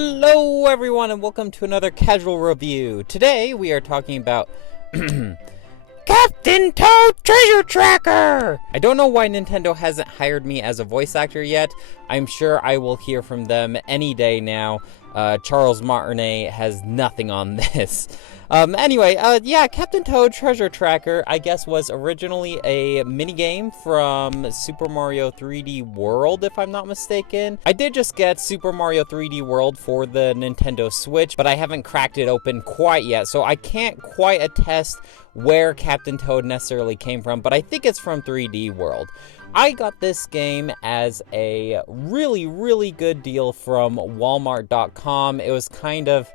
Hello everyone and welcome to another casual review. Today we are talking about Captain Toad Treasure Tracker! I don't know why Nintendo hasn't hired me as a voice actor yet. I'm sure I will hear from them any day now. Charles Martinet has nothing on this. Yeah, Captain Toad Treasure Tracker, I guess, was originally a minigame from Super Mario 3D World, if I'm not mistaken. I did just get Super Mario 3D World for the Nintendo Switch, but I haven't cracked it open quite yet, so I can't quite attest where Captain Toad necessarily came from, but I think it's from 3D World. I got this game as a really good deal from Walmart.com. It was kind of...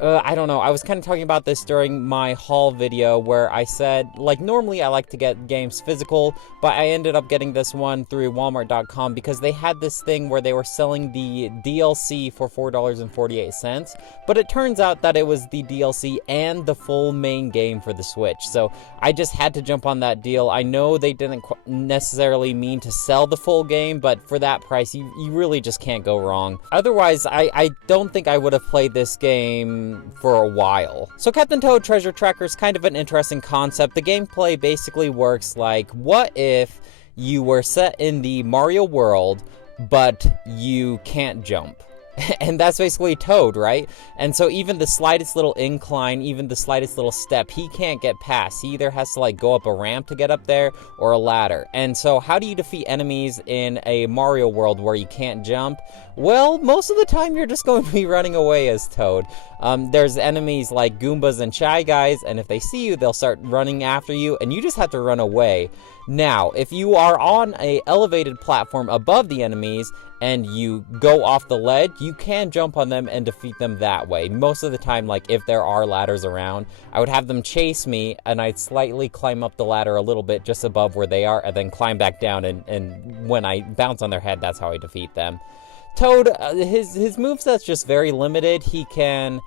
I don't know, I was kind of talking about this during my haul video where I said, like, normally I like to get games physical, but I ended up getting this one through Walmart.com because they had this thing where they were selling the DLC for $4.48, but it turns out that it was the DLC and the full main game for the Switch, so I just had to jump on that deal. I know they didn't necessarily mean to sell the full game, but for that price, you really just can't go wrong. Otherwise, I don't think I would have played this game for a while. So Captain Toad Treasure Tracker is kind of an interesting concept. The gameplay basically works like, what if you were set in the Mario world, but you can't jump? And that's basically Toad, right? And so even the slightest little incline, even the slightest little step, he can't get past. He either has to like go up a ramp to get up there or a ladder. And so how do you defeat enemies in a Mario world where you can't jump? Well, most of the time you're just going to be running away as Toad. There's enemies like Goombas and Shy Guys, and if they see you, they'll start running after you, and you just have to run away. Now, if you are on an elevated platform above the enemies, and you go off the ledge, you can jump on them and defeat them that way. Most of the time, like, if there are ladders around, I would have them chase me, and I'd slightly climb up the ladder a little bit just above where they are, and then climb back down, and when I bounce on their head, that's how I defeat them. Toad, his moveset's just very limited. He can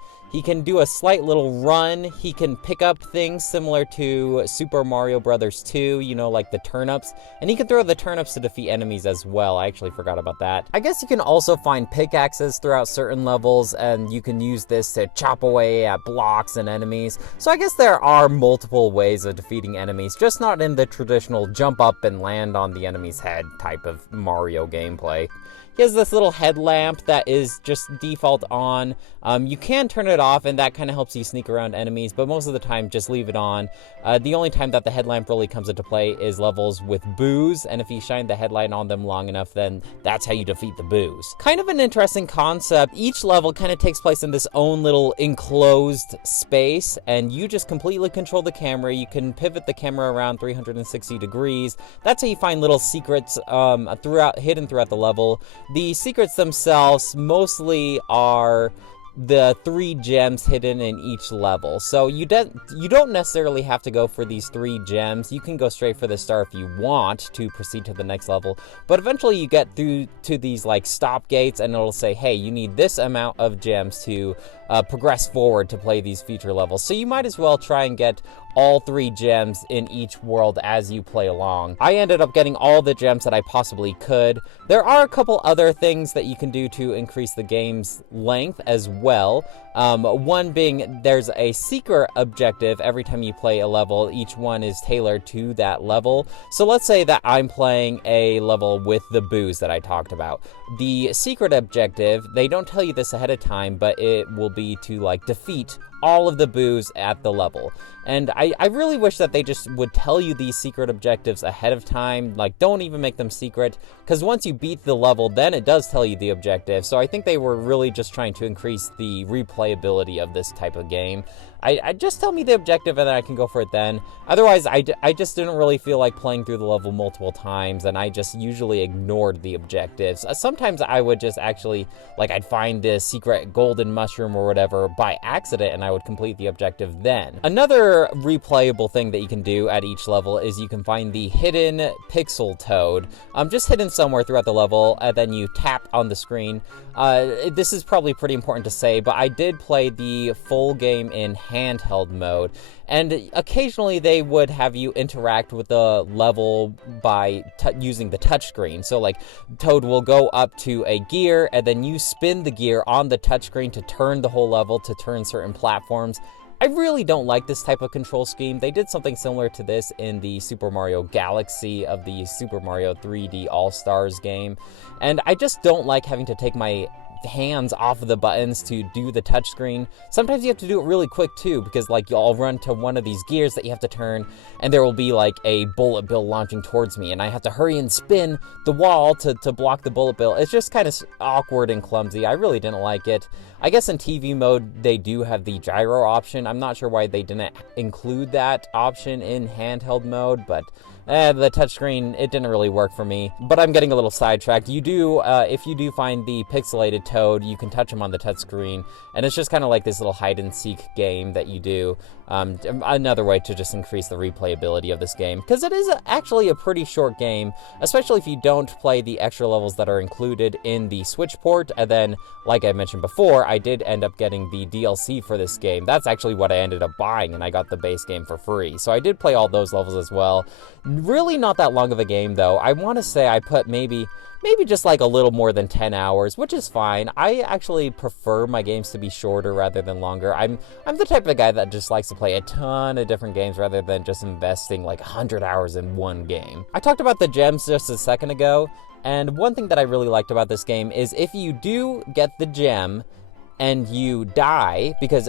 do a slight little run. He can pick up things similar to Super Mario Bros. 2, you know, like the turnips. And he can throw the turnips to defeat enemies as well. I actually forgot about that. I guess you can also find pickaxes throughout certain levels, and you can use this to chop away at blocks and enemies. So I guess there are multiple ways of defeating enemies, just not in the traditional jump up and land on the enemy's head type of Mario gameplay. He has this little headlamp that is just default on. You can turn it off, and that kind of helps you sneak around enemies, but most of the time, just leave it on. The only time that the headlamp really comes into play is levels with boos, and if you shine the headlight on them long enough, then that's how you defeat the boos. Kind of an interesting concept. Each level kind of takes place in this own little enclosed space, and you just completely control the camera. You can pivot the camera around 360 degrees. That's how you find little secrets hidden throughout the level. The secrets themselves mostly are the 3 gems hidden in each level. So you don't necessarily have to go for these 3 gems. You can go straight for the star if you want to proceed to the next level. But eventually you get through to these like stop gates, and it'll say, hey, you need this amount of gems to progress forward to play these future levels. So you might as well try and get all 3 gems in each world as you play along. I ended up getting all the gems that I possibly could. There are a couple other things that you can do to increase the game's length as well. One being, there's a secret objective every time you play a level. Each one is tailored to that level. So let's say that I'm playing a level with the boos that I talked about. The secret objective, they don't tell you this ahead of time, but it will be to like defeat all of the boos at the level. And I really wish that they just would tell you these secret objectives ahead of time. Like, don't even make them secret, because once you beat the level, then it does tell you the objective. So I think they were really just trying to increase the replayability of this type of game. I just tell me the objective and then I can go for it then. Otherwise, I just didn't really feel like playing through the level multiple times, and I just usually ignored the objectives. Sometimes I would just actually, like, I'd find this secret golden mushroom or whatever by accident, and I would complete the objective then. Another replayable thing that you can do at each level is you can find the hidden pixel Toad. Just hidden somewhere throughout the level, and then you tap on the screen. This is probably pretty important to say, but I did play the full game in handheld mode. And occasionally they would have you interact with the level by using the touchscreen. So like Toad will go up to a gear, and then you spin the gear on the touchscreen to turn the whole level, to turn certain platforms. I really don't like this type of control scheme. They did something similar to this in the Super Mario Galaxy of the Super Mario 3D All-Stars game. And I just don't like having to take my hands off of the buttons to do the touchscreen. Sometimes you have to do it really quick too, because like you'll run to one of these gears that you have to turn, and there will be like a bullet bill launching towards me, and I have to hurry and spin the wall to block the bullet bill. It's just kind of awkward and clumsy. I really didn't like it. I guess in TV mode they do have the gyro option. I'm not sure why they didn't include that option in handheld mode, but the touchscreen, it didn't really work for me. But I'm getting a little sidetracked. You do, if you do find the pixelated Toad, you can touch him on the touchscreen, and it's just kind of like this little hide-and-seek game that you do. Another way to just increase the replayability of this game, because it is actually a pretty short game, especially if you don't play the extra levels that are included in the Switch port. And then, like I mentioned before, I did end up getting the DLC for this game. That's actually what I ended up buying, and I got the base game for free. So I did play all those levels as well. Really not that long of a game, though. I want to say I put maybe just like a little more than 10 hours, which is fine. I actually prefer my games to be shorter rather than longer. I'm the type of guy that just likes to play a ton of different games rather than just investing like 100 hours in one game. I talked about the gems just a second ago, and one thing that I really liked about this game is if you do get the gem and you die, because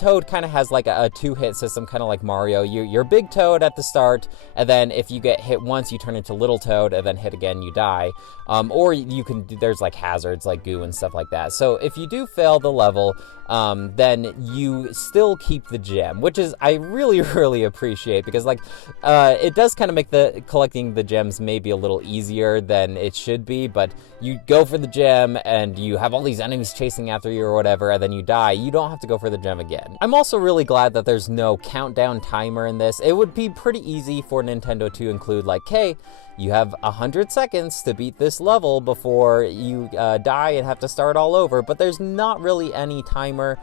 Toad kind of has like a two-hit system, kind of like Mario. You're Big Toad at the start, and then if you get hit once, you turn into Little Toad, and then hit again, you die. Or you can, there's like hazards like goo and stuff like that. So if you do fail the level, then you still keep the gem, which is, I really, really appreciate, because like, it does kind of make the collecting the gems maybe a little easier than it should be, but you go for the gem and you have all these enemies chasing after you or whatever, and then you die, you don't have to go for the gem again. I'm also really glad that there's no countdown timer in this. It would be pretty easy for Nintendo to include like, hey, you have 100 seconds to beat this level before you die and have to start all over, but there's not really any timer.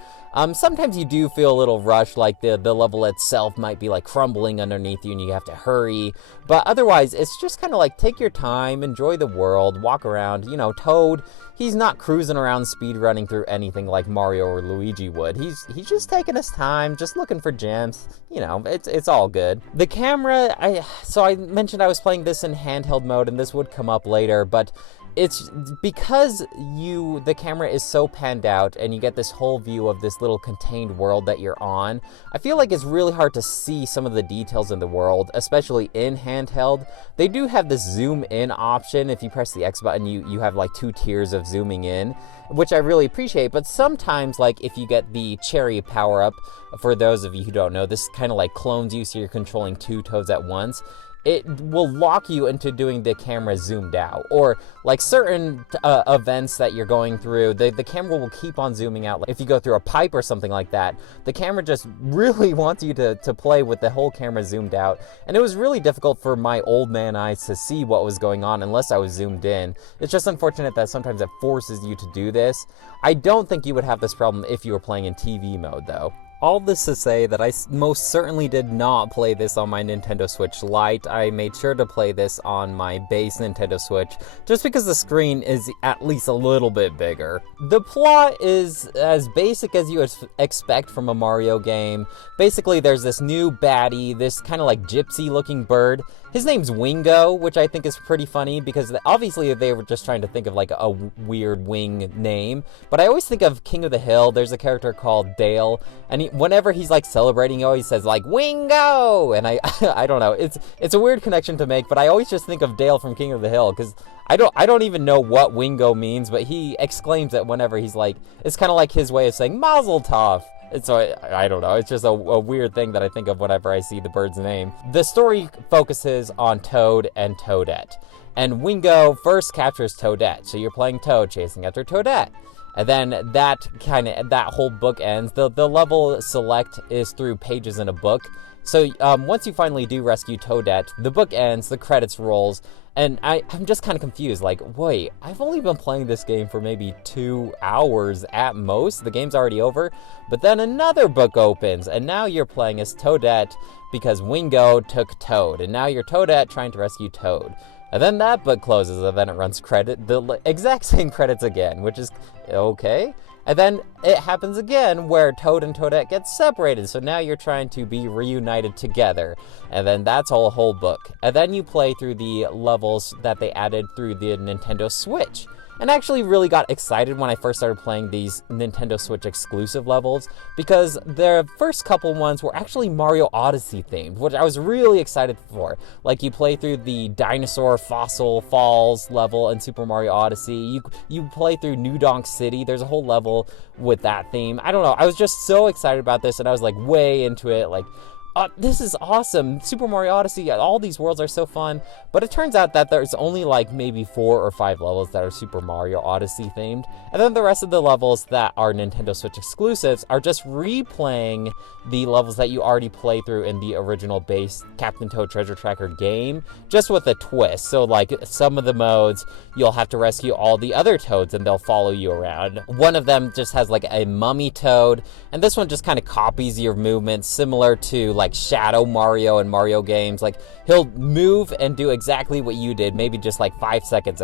Sometimes you do feel a little rushed, like the level itself might be like crumbling underneath you and you have to hurry, but otherwise it's just kind of like take your time, enjoy the world, walk around. You know, Toad, he's not cruising around speed running through anything like Mario or Luigi would. He's just taking his time, just looking for gems. You know, it's all good. The camera, so I mentioned I was playing this in handheld mode, and this would come up later, but it's because the camera is so panned out and you get this whole view of this little contained world that you're on. I feel like it's really hard to see some of the details in the world, especially in handheld. They do have this zoom in option. If you press the X button, you have like 2 tiers of zooming in, which I really appreciate. But sometimes, like if you get the cherry power up, for those of you who don't know, this kind of like clones you, so you're controlling 2 Toads at once. It will lock you into doing the camera zoomed out, or like certain events that you're going through, the camera will keep on zooming out. Like if you go through a pipe or something like that, the camera just really wants you to play with the whole camera zoomed out. And it was really difficult for my old man eyes to see what was going on unless I was zoomed in. It's just unfortunate that sometimes it forces you to do this. I don't think you would have this problem if you were playing in TV mode though. All this to say that I most certainly did not play this on my Nintendo Switch Lite. I made sure to play this on my base Nintendo Switch, just because the screen is at least a little bit bigger. The plot is as basic as you expect from a Mario game. Basically, there's this new baddie, this kind of like gypsy-looking bird. His name's Wingo, which I think is pretty funny, because obviously they were just trying to think of like a weird wing name. But I always think of King of the Hill. There's a character called Dale, and whenever he's like celebrating, he always says like Wingo, and I don't know. It's a weird connection to make, but I always just think of Dale from King of the Hill, because I don't even know what Wingo means, but he exclaims it whenever he's like, it's kind of like his way of saying Mazel Tov. And so I don't know, it's just a weird thing that I think of whenever I see the bird's name. The story focuses on Toad and Toadette, and Wingo first captures Toadette, so you're playing Toad chasing after Toadette. And then that whole book ends. The level select is through pages in a book. So once you finally do rescue Toadette, the book ends, the credits rolls, and I'm just kind of confused. Like, wait, I've only been playing this game for maybe 2 hours at most. The game's already over. But then another book opens, and now you're playing as Toadette because Wingo took Toad. And now you're Toadette trying to rescue Toad. And then that book closes, and then it runs the exact same credits again, which is okay. And then it happens again where Toad and Toadette get separated. So now you're trying to be reunited together. And then that's a whole book. And then you play through the levels that they added through the Nintendo Switch. And I actually really got excited when I first started playing these Nintendo Switch exclusive levels, because the first couple ones were actually Mario Odyssey themed, which I was really excited for. Like, you play through the Dinosaur Fossil Falls level in Super Mario Odyssey, you play through New Donk City, there's a whole level with that theme. I don't know, I was just so excited about this, and I was like way into it, like, this is awesome. Super Mario Odyssey, all these worlds are so fun. But it turns out that there's only like maybe 4 or 5 levels that are Super Mario Odyssey themed. And then the rest of the levels that are Nintendo Switch exclusives are just replaying the levels that you already play through in the original base Captain Toad Treasure Tracker game, just with a twist. So like some of the modes, you'll have to rescue all the other Toads and they'll follow you around. One of them just has like a mummy Toad, and this one just kind of copies your movements, similar to like Shadow Mario and Mario games. Like, he'll move and do exactly what you did, maybe just like 5 seconds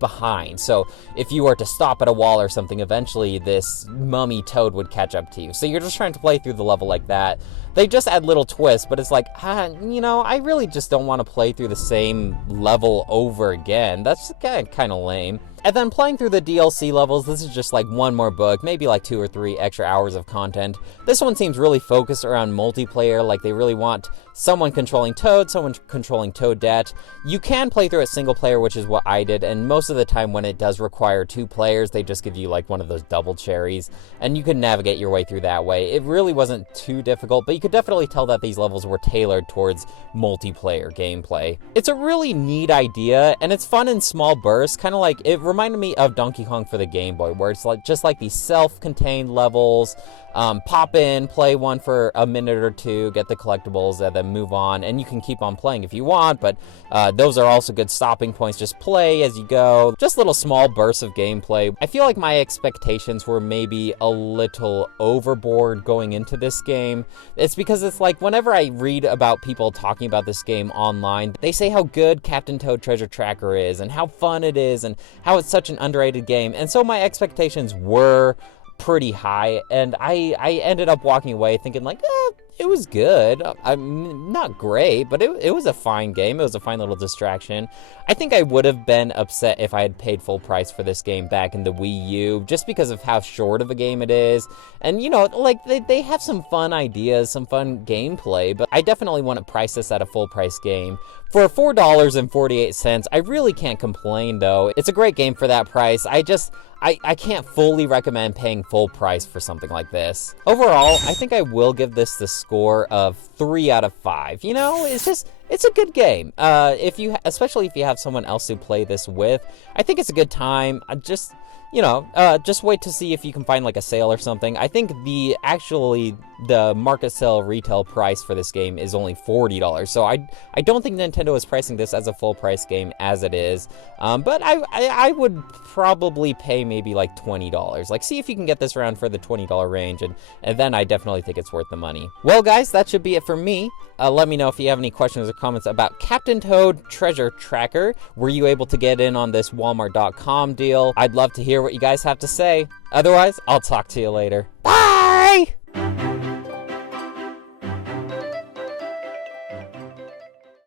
behind. So if you were to stop at a wall or something, eventually this mummy Toad would catch up to you. So you're just trying to play through the level like that. They just add little twists, but it's like, I really just don't want to play through the same level over again. That's kind of lame. And then playing through the DLC levels, this is just like one more book, maybe like 2 or 3 extra hours of content. This one seems really focused around multiplayer, like they really want someone controlling Toad, someone controlling Toadette. You can play through it single player, which is what I did, and most of the time when it does require 2 players, they just give you like one of those double cherries, and you can navigate your way through that way. It really wasn't too difficult, but you could definitely tell that these levels were tailored towards multiplayer gameplay. It's a really neat idea, and it's fun in small bursts, kind of like, it reminded me of Donkey Kong for the Game Boy, where it's like just like these self-contained levels. Pop in, play one for a minute or 2, get the collectibles, and then move on, and you can keep on playing if you want, but those are also good stopping points. Just play as you go, just little small bursts of gameplay. I feel like my expectations were maybe a little overboard going into this game. It's because it's like, whenever I read about people talking about this game online, they say how good Captain Toad Treasure Tracker is, and how fun it is, and how it's such an underrated game, and so my expectations were pretty high, and I ended up walking away thinking like, it was good. I'm not great, but it was a fine game. It was a fine little distraction. I think I would have been upset if I had paid full price for this game back in the Wii U, just because of how short of a game it is. And, like, they have some fun ideas, some fun gameplay, but I definitely want to price this at a full price game. For $4.48, I really can't complain, though. It's a great game for that price. I can't fully recommend paying full price for something like this. Overall, I think I will give this the score of 3 out of 5. It's a good game. Especially if you have someone else to play this with, I think it's a good time. Just wait to see if you can find like a sale or something. I think the market sale retail price for this game is only $40. So I don't think Nintendo is pricing this as a full price game as it is. But I would probably pay maybe like $20. Like, see if you can get this around for the $20 range, and then I definitely think it's worth the money. Well, guys, that should be it for me. Let me know if you have any questions or comments about Captain Toad Treasure Tracker. Were you able to get in on this Walmart.com deal? I'd love to hear what you guys have to say. Otherwise, I'll talk to you later. Bye!